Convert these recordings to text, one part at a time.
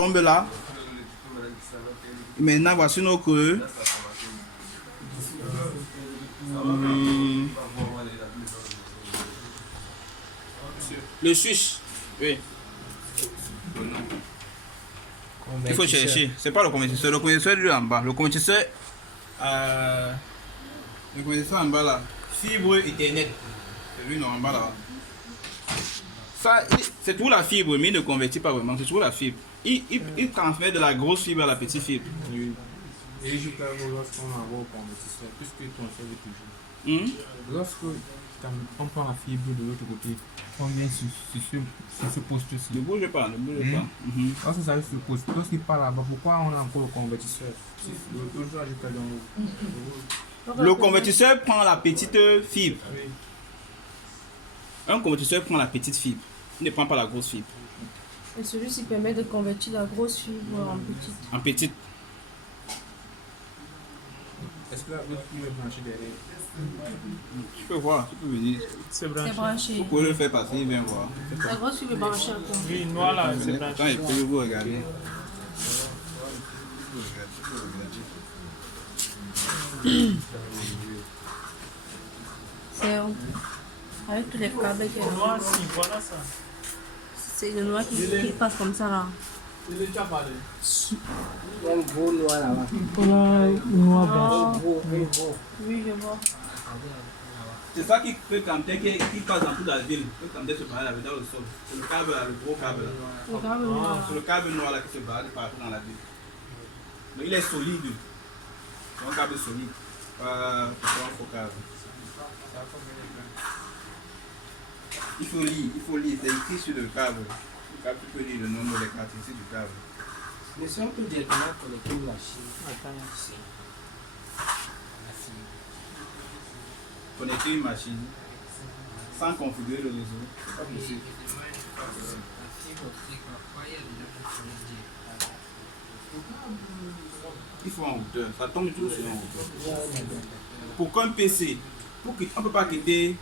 Tombe là. Maintenant, voici nos creux. Le switch. Oui. Il faut chercher. C'est pas le convertisseur. Le convertisseur lui en bas. Le convertisseur en bas là. Fibre Ethernet. C'est lui non en bas là. Ça, c'est toujours la fibre, mais il ne convertit pas vraiment. C'est toujours la fibre. Il transmet de la grosse fibre à la petite fibre. Oui. Et je peux avoir lorsqu'on envoie au convertisseur, puisque ton serveur toujours. Lorsque on prend la fibre de l'autre côté, on vient sur ce poste-ci. Ne bouge pas, ne bouge pas. Lorsque ça arrive sur le poste, lorsqu'il part là-bas, pourquoi on a encore le convertisseur? Le convertisseur prend la petite fibre. Oui. Un convertisseur prend la petite fibre. Il ne prend pas la grosse fibre. Et celui-ci permet de convertir la grosse fibre en petite. En petite. Est-ce que l'autre fibre est branchée derrière? Tu peux voir, tu peux venir. C'est branché. Vous pouvez le faire passer, il vient voir. La grosse fibre est branchée encore. Oui, noir là, c'est branché. Attends, il peut vous regarder. C'est avec tous les câbles qu'il y a. Noir, si, voilà ça. C'est le noir qui passe comme ça là. Il est déjà parlé. Il y a un gros noir là-bas. Voilà, noir blanc. Oui, je vois. C'est ça qui peut canter, qui passe dans toute la ville. Peut canter se barrer dans le sol. C'est le câble là, le gros câble là. Le câble noir. C'est le câble noir là qui se barre partout dans la ville. Mais il est solide. C'est un câble solide. Pas un faux câble. Il faut lire, c'est écrit sur le câble. Le câble, tu peux lire le nombre des caractéristiques du câble. Mais si on peut directement connecter une machine, Attends. Connecter une machine sans configurer le réseau, c'est pas possible. Il faut un routeur, ça tombe toujours sur un routeur. Pour qu'un PC, on ne peut pas quitter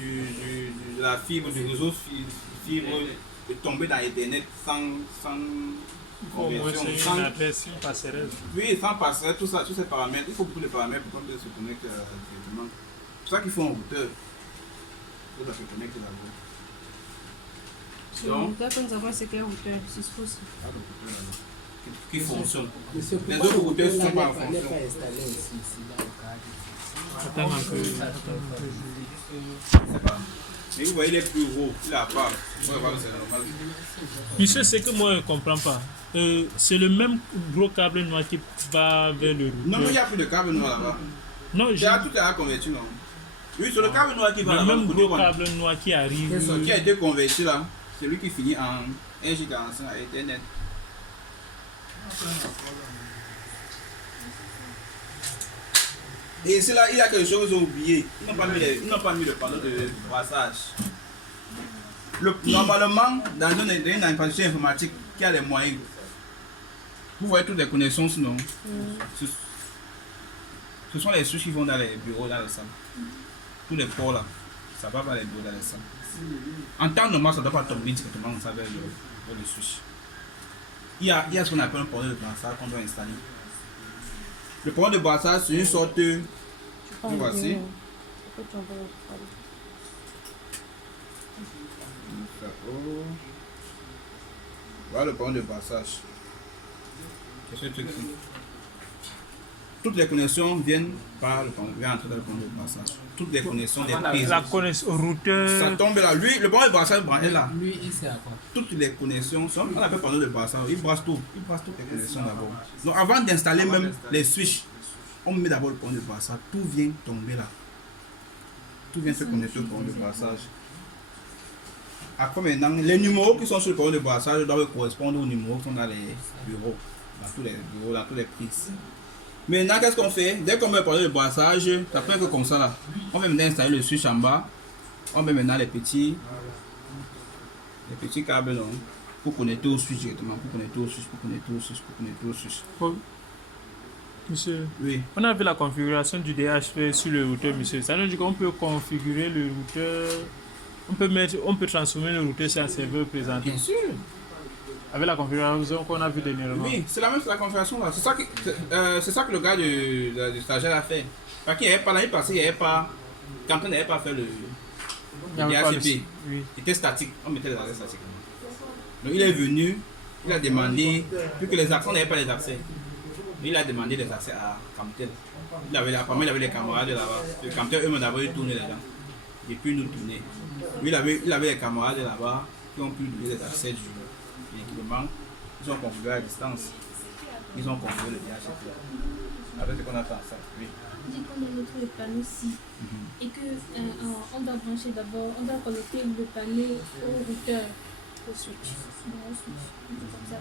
de la fibre, du réseau fibre, de tomber dans Internet sans Au moins, conversion, c'est sans, une adresse, une passerelle. oui, sans passer, tout ça, tous ces paramètres. Il faut beaucoup de paramètres pour qu'on puisse se connecter directement. C'est pour ça qu'il faut un routeur. Pour se connecter là-bas. Le routeur que nous avons, c'est quel routeur? C'est ce aussi. Ah, le routeur là-bas. Qui fonctionne. monsieur, Les pourquoi autres routeurs ne sont n'est pas en n'est fonction. pas installé ici dans le cadre? Attends un peu. Je sais pas. Mais vous voyez, il est plus gros, il a pas. Vous pouvez voir que c'est normal. Monsieur, c'est que moi je ne comprends pas. C'est le même gros câble noir qui va vers le routeur. Non, mais il n'y a plus de câble noir là-bas. Non, Tout est converti, non? Oui, c'est le câble noir qui va le là-bas. même côté gros droit. câble noir qui arrive. Qui a été converti là. C'est lui qui finit en 1 giga à Ethernet. Et c'est là, il y a quelque chose qu'ils ont oublié. Ils n'ont pas mis le panneau de brassage. Normalement, dans une infrastructure informatique qui a les moyens, vous voyez toutes les connexions sinon. Ce sont les switches qui vont dans les bureaux, dans les salles. Tous les ports là, ça va vers les bureaux, dans les salles. En temps normal, ça ne doit pas tomber directement vers le switch. Il y a ce qu'on appelle un panneau de brassage qu'on doit installer. Le panneau de brassage, c'est une sorte de. Voici. Voilà le panneau de brassage. C'est ce truc-ci. Toutes les connexions viennent par le panneau, viennent entrer dans le panneau de brassage. Toutes les connexions des prises. La connexion routeur. Ça tombe là. Lui, le panneau de brassage est là. Lui, il sert à quoi? Toutes les connexions sont, on appelle panneau de brassage, il brasse tout, il brasse toutes les connexions d'abord. Donc avant d'installer même les switches, on met d'abord le panneau de brassage, tout vient tomber là. Tout vient se connecter au panneau de brassage. Après maintenant, les numéros qui sont sur le panneau de brassage doivent correspondre aux numéros qui sont dans les bureaux, dans tous les bureaux, dans tous les prises. Maintenant, qu'est-ce qu'on fait? Dès qu'on met le panneau de brassage, ça peut être comme ça là. On va maintenant installer le switch en bas. On met maintenant les petits câbles là, pour connecter au switch directement, pour connecter au switch. Monsieur, Oui. on a vu la configuration du DHP sur le routeur, monsieur. Ça veut dire qu'on peut configurer le routeur. On peut transformer le routeur sur un serveur présenté. Bien sûr. Avec la configuration qu'on a vue dernièrement. Oui, c'est la même configuration là. C'est ça que le gars du stagiaire a fait. Parce qu'il n'y avait pas l'année passée, il n'y avait pas. Quand on n'avait pas fait le Il n'y avait pas DHCP, oui. il était statique. On mettait les accès statiques. Donc il est venu, il a demandé, vu que les accès, on n'avait pas les accès. Il a demandé les accès à Camtel. Apparemment, il avait les camarades là-bas. Le Camtel, eux-mêmes d'abord, ils tournaient là-dedans. Et puis nous tourner. Lui, il avait les camarades là-bas qui ont pu donner les accès de l'équipement. Ils ont configuré à distance. Ils ont configuré le DHCP. Avec ce qu'on a fait ensemble. Oui. Dit qu'on doit mettre le panneau ici et que on doit brancher d'abord, on doit connecter le panneau au routeur, au switch. Bon, au switch, comme ça.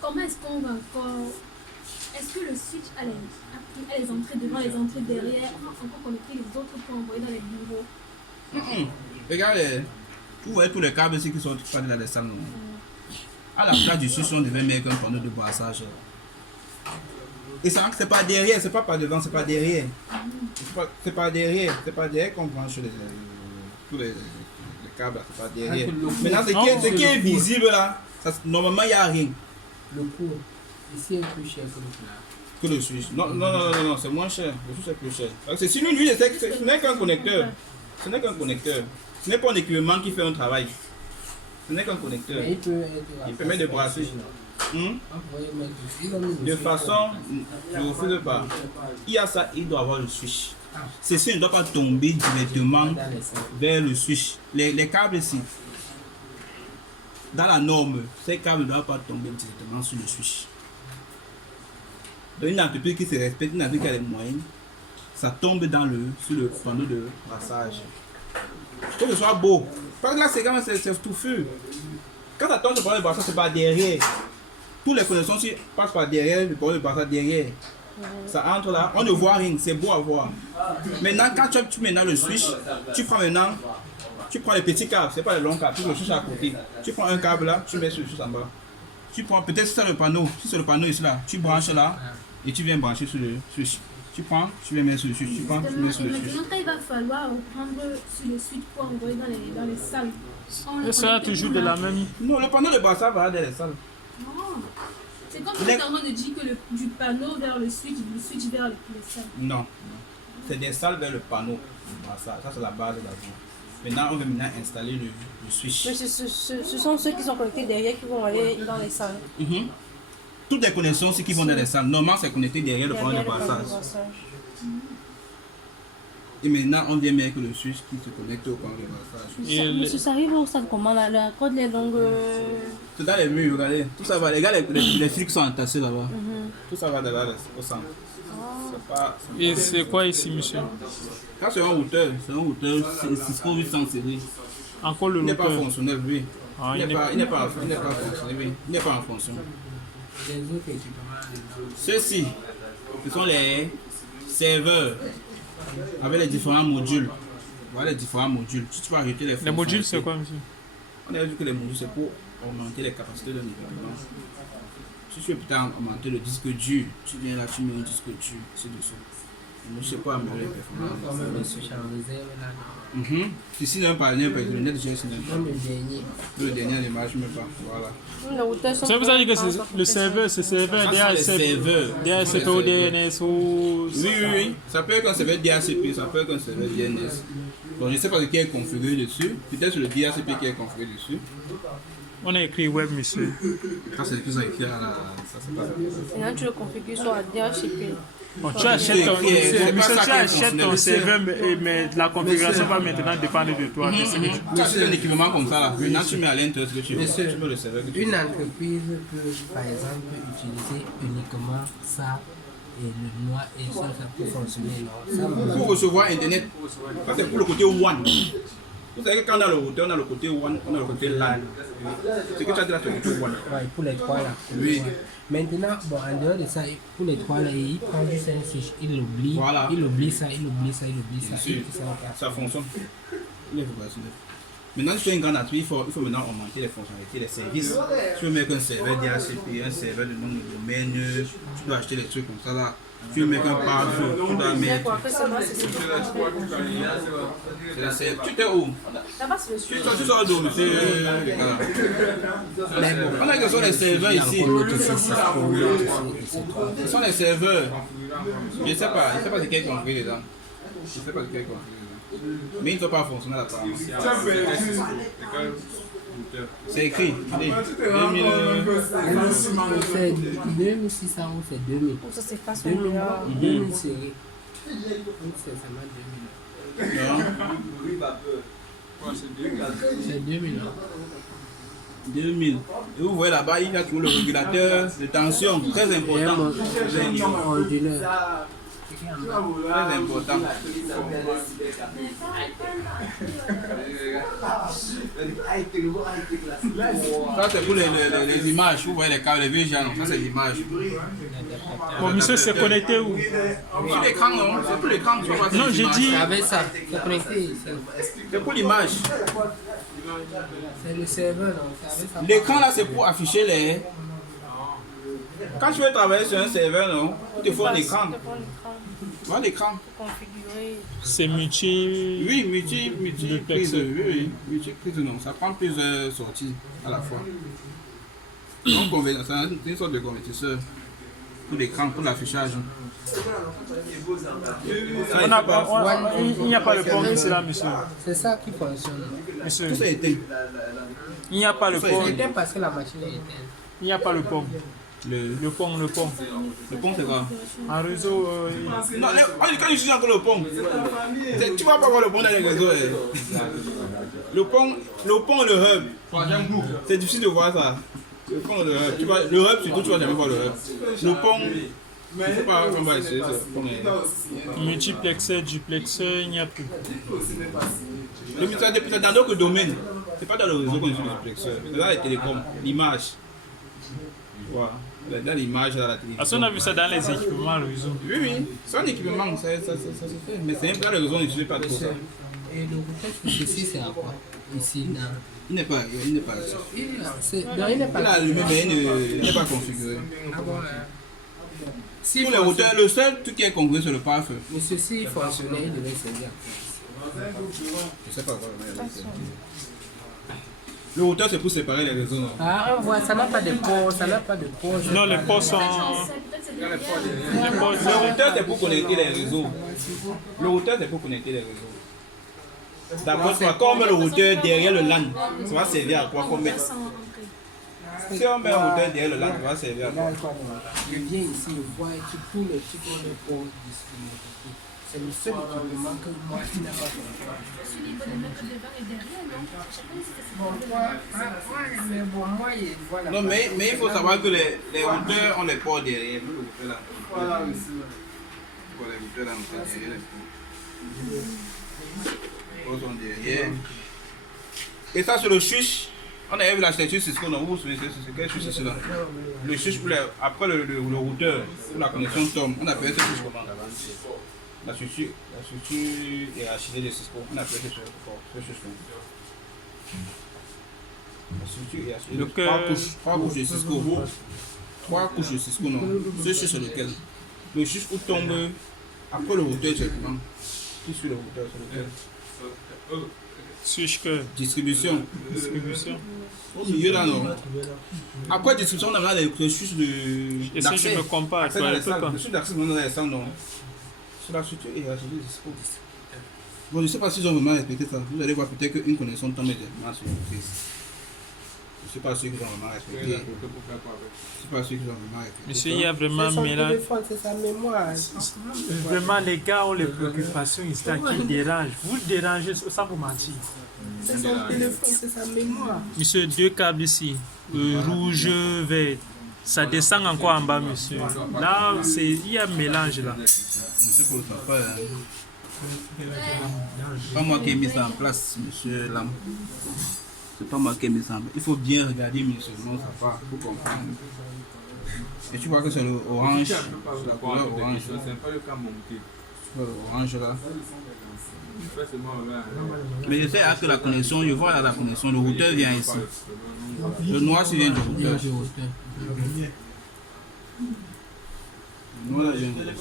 Comment est-ce qu'on va encore. Est-ce que le switch a les entrées devant, les entrées derrière? On va encore connecter les autres pour envoyer dans les bureaux. Regardez, vous voyez tous les câbles ici qui sont pas de la descente. À la place du switch, on devait mettre un panneau de brassage. Et ça, c'est pas derrière, c'est pas par devant, c'est pas derrière. C'est pas derrière qu'on branche tous les câbles, c'est pas derrière. Maintenant, ce qui est visible là, normalement il n'y a rien. Le coût, ici est plus cher que le plat. Que le switch. Non, c'est moins cher. Le switch est plus cher. Parce que sinon, lui, ce n'est qu'un connecteur. Ce n'est qu'un connecteur. Ce n'est pas un équipement qui fait un travail. Ce n'est qu'un connecteur. Mais il permet de brasser. De façon, je ne refuse pas. Il y a ça, il doit avoir le switch. Ceci ne doit pas tomber directement vers le switch. Les câbles ici, dans la norme, ces câbles ne doivent pas tomber directement sur le switch. Dans une entreprise qui se respecte, une entreprise qui a les moyens, ça tombe sur le panneau de brassage. Il faut que ce soit beau. Parce que là, c'est quand même c'est touffu. Quand ça tombe sur le panneau de brassage, c'est pas derrière. Tous les connexions passent par derrière, le panneau de brassage derrière. Ça entre là, on ne voit rien, c'est beau à voir. Maintenant, quand tu mets le switch, tu prends les petits câbles, c'est pas les longs câbles, tu mets le switch à côté. Tu prends un câble là, tu mets sur le switch en bas. Tu prends peut-être c'est le panneau, si c'est le panneau ici là, tu branches là et tu viens brancher sur le switch. Tu prends, tu viens mettre sur le switch, tu prends, tu mets sur le switch. Maintenant, quand il va falloir prendre sur le switch pour envoyer dans les salles. Et ça toujours de la même. Non, le panneau de brassage va dans les salles. Non. C'est comme si tu es en train de dire que du panneau vers le switch vers les salles. Non. C'est des salles vers le panneau de brassage. Ça, c'est la base de la vie. Maintenant, on va installer le switch. Mais ce sont ceux qui sont connectés derrière qui vont aller dans les salles. Toutes les connexions qui vont dans les salles, normalement, c'est connecté derrière le panneau de brassage. Et maintenant, on vient mettre le switch qui se connecte au panneau de brassage. Monsieur, ça arrive au stade comment la corde les longues. C'est dans les murs, regardez. Tout ça va. Les gars, les fils sont entassés là-bas. Tout ça va de là au centre. Et c'est quoi ici, monsieur? Là, c'est un routeur. C'est un routeur Cisco 800 série. Encore le Il n'est pas routeur. fonctionnel, oui. Ah, Il n'est pas fonctionnel, oui. Il n'est pas en fonction. Les autres équipements, Ceux-ci, ce sont les serveurs avec les différents modules. Voilà les différents modules. Si tu vas arrêter les Les modules, c'est quoi, monsieur? On a dit que les modules, c'est pour augmenter les capacités d'un équipement. Si tu veux peut-être augmenter le disque dur, tu viens là, tu mets un disque dur ci-dessous. Je ne sais pas améliorer les performances. comme le switch en réserve là. Ici, un partenaire, le net, j'ai Comme le dernier. le dernier ne marche même pas. Voilà. Les routeurs sont Ça vous a dit que c'est le serveur, c'est serveur Ça, c'est les serveurs. DHCP ou DNS ou. Oui. Ça peut être un serveur DHCP, ça peut être un serveur DNS. Bon, je ne sais pas ce qui est configuré dessus. Peut-être c'est le DHCP qui est configuré dessus. On a écrit web, monsieur. Ça, c'est ce qu'ils ont écrit à la. Ça, c'est pas ça. Maintenant, tu le configures sur la DHCP. Bon, tu achètes ton, c'est pas monsieur, ça tu qui est achètes ton fonctionnel. serveur, mais la configuration va maintenant dépendre de toi. Ça, c'est un équipement comme ça. Là. Maintenant, tu mets à l'intérieur ce que tu veux. Monsieur, Tu mets le serveur que tu veux. Une entreprise peut, par exemple, utiliser uniquement ça et le noir et ça pour fonctionner. Non, ça va. Pour recevoir Internet, ça c'est pour le côté WAN. Vous savez que quand on a le routeur, on a le côté WAN, on a le côté LAN. C'est que tu as dit là, c'est le côté WAN. Ouais, pour les trois là. Oui. Maintenant, bon, en dehors de ça, pour les trois là, il prend juste un switch, il l'oublie. Voilà. Il oublie ça, il oublie ça, il oublie ça. Bien sûr. et ça va pas. Ça fonctionne. Il est opérationnel. Maintenant, si tu as une grande activité, il faut maintenant augmenter les fonctionnalités, les services. Si tu veux mettre un serveur DHCP, un serveur de nom de domaine, tu dois acheter des trucs comme ça là. Tu veux mettre un pare-feu, tu dois Mais mettre. quoi que ça va, c'est ce que Tu t'es où? là-bas, c'est le sujet. Tu sors d'où, monsieur? On a que ce sont les serveurs ici. Ce sont les serveurs. Je ne sais pas c'est quel compris dedans. Je sais pas de quel compris dedans. Mais ils ne sont pas fonctionnels apparemment. C'est écrit. 2000. C'est 2600 ou c'est 2000. Ça, c'est pas son 2000, meilleur. 2000 séries. C'est seulement 2000. C'est 2000. 2000. Et vous voyez là-bas, il y a toujours le régulateur de tension, très important. Onduleur. Très important. Ça c'est pour les images, vous voyez les câbles, les vieux gens, ça c'est l'image. Bon, monsieur, c'est connecté où? Sur l'écran, non? C'est pour l'écran, tu vois. Non, j'ai dit. Avec ça, c'est connecté. C'est pour l'image. C'est le serveur, non? C'est avec ça. L'écran là, c'est pour afficher les. Quand tu veux travailler sur un serveur, non? Il te faut un écran. Voilà l'écran. Configurer. C'est multi. Oui, multi-prise. Duplexeur. Oui, multi-prise, non. Ça prend plusieurs sorties à la fois. Donc, c'est une sorte de convertisseur pour l'écran, pour l'affichage. Il n'y a pas le pont ici là, monsieur. C'est ça qui fonctionne. Monsieur, Tout ça est éteint. il n'y a pas le pont. C'est éteint parce que la machine est éteinte. Il n'y a pas le pont. Le pont. pont, c'est quoi? Un réseau. Non, quand je suis encore le pont, tu vas pas voir le pont dans les réseaux. Le pont et le hub, c'est difficile de voir ça. Le pont et le hub, le hub surtout, tu vas jamais voir le hub. Le pont, je ne sais pas comment on va essayer. Multiplexeur, duplexeur, il n'y a plus. C'est dans d'autres domaines. C'est pas dans le réseau qu'on utilise le duplexeur. C'est dans les télécoms, l'image. Voilà. Dans l'image, dans la télévision. Parce qu'on a vu ça dans les équipements réseau. Oui, c'est un équipement, ça se fait. Mais c'est un peu dans le réseau, on n'utilise pas trop ça. Et le routage, ceci, c'est à quoi? Ici, là. Il n'est pas ici. Non, il n'est pas. Il a allumé, mais il n'est pas configuré. Ah bon, si Pour les routeurs, le seul truc qui est configuré, c'est le pare-feu. mais ceci fonctionnait, il devait servir. Je sais pas quoi. Le routeur, c'est pour séparer les réseaux. Non? Ah, on voit, ça n'a pas de port, ça n'a pas de port. Non, les ports sont. Les ports Le routeur, c'est pour connecter les réseaux. Le routeur, c'est pour connecter les réseaux. D'accord, quand on met le routeur derrière le LAN, ça va servir à quoi qu'on met. Si on met un routeur derrière le LAN, ça va servir à quoi? Je viens ici, je vois tous les trucs qu'on est pour distribuer. C'est le seul équipement que moi qui n'a pas fait. Celui de mettre devant et derrière, non? Chacun c'est Bon, mais bon, moi, voilà. Non, mais il faut savoir que les routeurs ont les ports derrière. Le routeur là. Voilà, les routeurs là, on fait derrière les ports sont derrière. Et ça, sur le switch, on avait vu l'architecture Cisco, non? Vous vous souvenez, c'est quel switch c'est là? Le switch pour après le routeur, pour la connexion TOM, on appelle ce switch comment? La structure est architecture de Cisco, on appelle ce switch comment? La structure est architecture. Trois couches de Cisco. Trois couches de Cisco, non? Ce switch sur lequel? Le switch où tombe après le routeur directement. Qui suit le routeur sur lequel? switch que. Distribution. Au milieu là, non. Après distribution, on a là les switches Et si je me compare, accès dans les salles. Le switch d'accès dans les salles, non. Sur la structure et la structure Cisco. Bon, je ne sais pas s'ils ont vraiment respecté ça. Vous allez voir peut-être qu'une connexion tombe directement sur une prise. Je ne sais pas ceux qui ont vraiment respecté. Je ne sais pas ceux qui ont vraiment respecté. Monsieur, il y a vraiment son mélange. téléphone, c'est sa mémoire. Vraiment, les gars ont les préoccupations ici qui dérangent. Vous dérangez sans vous mentir. C'est son téléphone, c'est sa mémoire. Monsieur, deux câbles ici, rouge, vert. Ça descend encore en bas, monsieur. Là, il y a un mélange là. Monsieur pour papa, pas moi qui ai mis ça en place, monsieur Lam. C'est pas moi qui ai mis ça en place. Il faut bien regarder minutieusement ça part pour comprendre. Et tu vois que c'est le orange, c'est la couleur orange. C'est pas le cas monté. orange là. Fais seulement là. Mais je sais que la connexion, je vois là la connexion, le routeur vient ici. Le noir, c'est vient du routeur. Le noir, vient du routeur.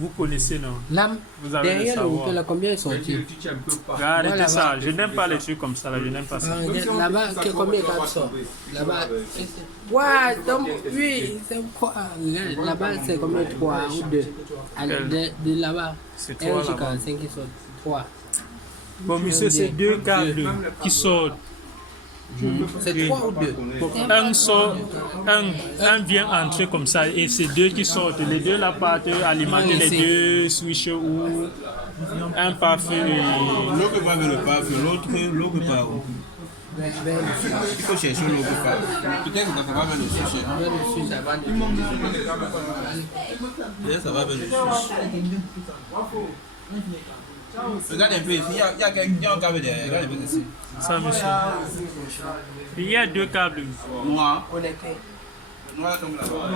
Vous connaissez, non? Là, Vous avez le derrière le savoir. routeur, là, combien ils sont ils Arrêtez Voilà, ça, là. je n'aime pas les trucs comme ça, là, je n'aime pas ça. Là-bas, combien ils sont là-bas. Ouais, donc, oui, c'est quoi? Là-bas, c'est combien? 3 ou 2? De là-bas. C'est Et toi jusqu'à là-bas. 5 qui sont 3. Bon, monsieur, c'est 2 câbles qui sortent. C'est 3 ou 2? Un sort, un vient entrer comme ça et c'est 2 qui sortent. Les 2 là partent alimenter les 2 switches ou un pare-feu. L'autre va vers le pare-feu, l'autre part où? Il faut chercher l'autre part. Peut-être que ça va vers le switch. Peut-être ça va vers le switch. Regarde un peu ici, il y a un câble derrière, regarde un peu ici. Ça, monsieur. Il y a 2 câbles. Noir. Noir tombe là-bas.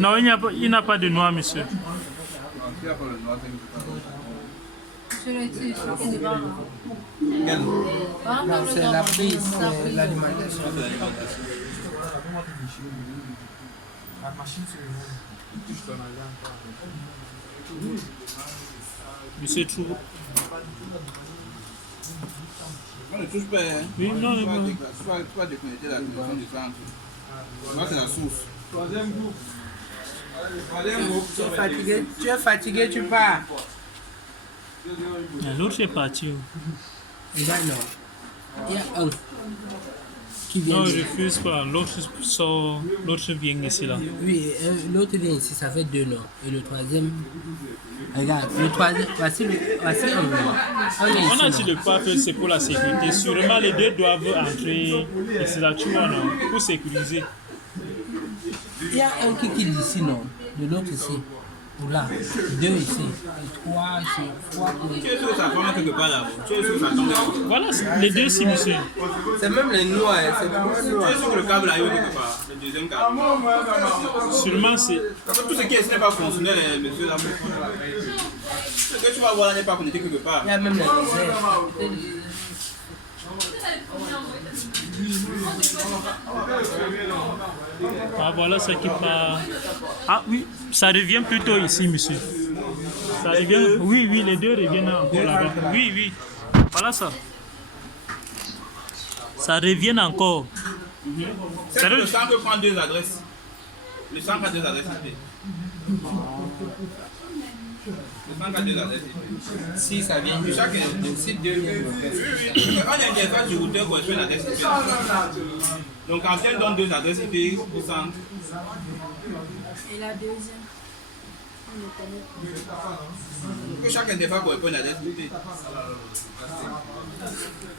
Non, il n'y a pas de noir, monsieur. Il n'y a pas le noir, c'est quel? Non, c'est la prise, c'est l'alimentation. La machine se touche ton agent. Monsieur trouve. On ne touche pas, hein. Oui, non, Tu non. vas déconnecter la connexion du centre. Moi, c'est la source. Troisième groupe. Tu es fatigué, tu pars. L'autre est parti. Regarde, non. Il y a un qui vient Non, je de... refuse pas. L'autre sort, l'autre vient ici là. Oui, l'autre vient ici, ça fait 2 noms. Et le troisième... Regarde, le troisième... Voici un nom. On a dit de pas faire, c'est pour la sécurité. Sûrement les 2 doivent entrer ici là, tu vois, non? Pour sécuriser. Il y a un qui quitte d'ici, non. De l'autre ici. Ou là. 2 ici. Et 3 ici. 3 Tu es sûr que ça tombe quelque part là-bas. Tu es sûr que ça tombe là-bas. Voilà, les 2 ici, monsieur. C'est même les noirs, c'est pas Tu es sûr que le câble là, il est quelque part. Le deuxième câble. Sûrement c'est. Parce que tout ce qui est ici n'est pas fonctionnel, monsieur là. Ce que tu vas voir là n'est pas connecté quelque part. Il y a même les réserves. Ah voilà ce qui part. Ah oui, ça revient plutôt ici, monsieur. Ça revient. Oui, oui, les 2 reviennent encore là-bas. Oui, oui. Voilà ça. Ça revient encore. C'est que le centre prend 2 adresses. Le centre a 2 adresses IP. Le centre a 2 adresses IP. Si ça vient de Chaque site 2 vient de oui, on interface du routeur correspond à une adresse IP. Donc quand elle donne 2 adresses IP au centre. Et la deuxième, on le connaît. Que chaque interface correspond à une adresse IP.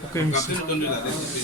Ok, Quand monsieur. elle donne 2 adresses IP.